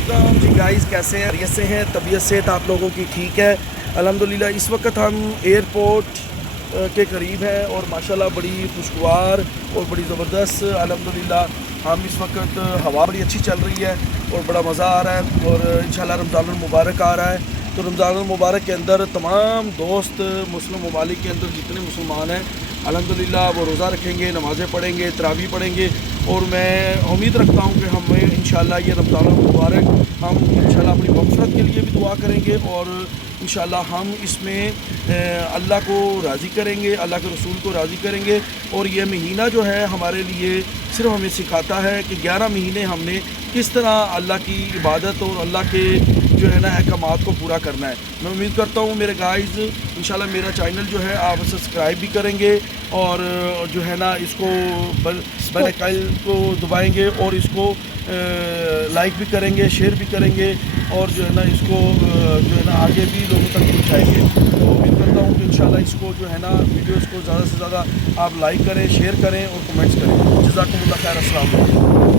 वालेकुम जी गाइस, कैसे हैं? खैरियत से हैं? तबीयत सेहत आप लोगों की ठीक है? अल्हम्दुलिल्लाह। इस वक्त हम एयरपोर्ट के करीब हैं और माशाल्लाह बड़ी खुशगवार और बड़ी ज़बरदस्त अल्हम्दुलिल्लाह हम इस वक्त हवा बड़ी अच्छी चल रही है और बड़ा मज़ा आ रहा है और इंशाल्लाह रमज़ानुल मुबारक आ रहा है। तो रमज़ानुल मुबारक के अंदर तमाम दोस्त मुस्लिम ममालिक के अंदर जितने मुसलमान हैं अल्हम्दुलिल्लाह वो रोज़ा रखेंगे, नमाज़ें पढ़ेंगे, तरावी पढ़ेंगे और मैं उम्मीद रखता हूँ कि हमें इंशाल्लाह ये रमज़ानुल मुबारक हम इंशाल्लाह अपनी मग़फ़िरत के लिए भी दुआ करेंगे और इंशाल्लाह हम इसमें अल्लाह को राज़ी करेंगे, अल्लाह के रसूल को राज़ी करेंगे। और ये महीना जो है हमारे लिए सिर्फ हमें सिखाता है कि 11 महीने हमने किस तरह अल्लाह की इबादत और अल्लाह के जो है ना अहकामात को पूरा करना है। मैं उम्मीद करता हूँ मेरे गाइज़ इंशाल्लाह मेरा चैनल जो है आप सब्सक्राइब भी करेंगे और जो है ना इसको बेल आइकन को दबाएंगे और इसको लाइक भी करेंगे, शेयर भी करेंगे और जो है ना इसको जो है ना आगे भी लोगों तक पहुँचाएंगे। तो उम्मीद करता हूँ कि इंशाल्लाह इसको जो है ना वीडियोज़ को ज़्यादा से ज़्यादा आप लाइक करें, शेयर करें और कमेंट्स करें। जज़ाकुमुल्लाह खैर। अस्सलाम वालेकुम।